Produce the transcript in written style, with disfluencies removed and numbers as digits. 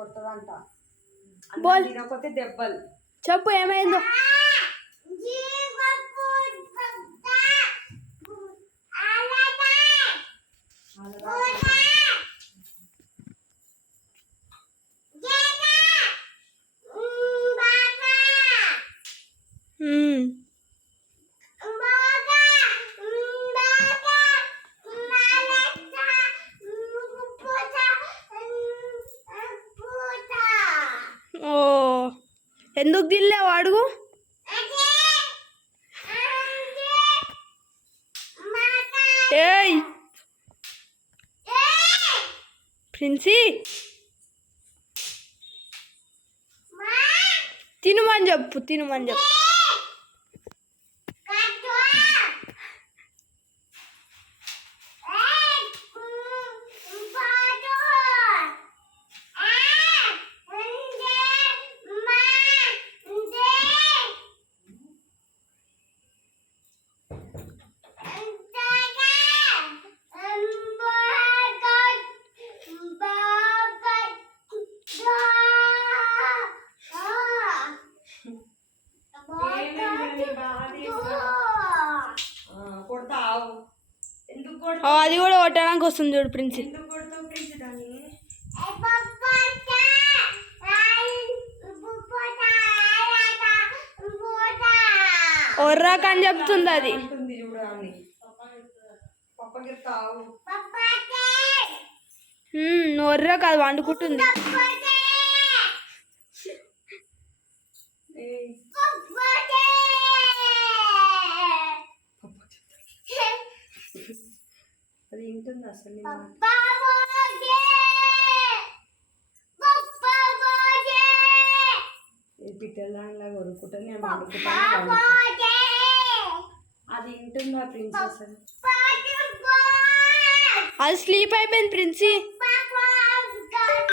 కొడుతుందంట. బోల్ తినకపోతే దెబ్బలు. చెప్పు ఏమైందో. ఓ ఎందుకు తినలేవు అడుగు. ఏయ్ ప్రిన్సీ తినమని చెప్పు, తినమని చెప్పు. అది కూడా కొట్టడానికి వస్తుంది చూడు ప్రిన్సీ. ఒర్రాక అని చెప్తుంది అది. ఒర్రాక అది వండుకుంటుంది. అది వింటుంది అసలు. పిట్టలాగా కొరుకుంటా నేను వండుకుంటాను. అది వింటుందా ప్రిన్సెస్? అది స్లీప్ అయిపోయింది ప్రిన్సీ.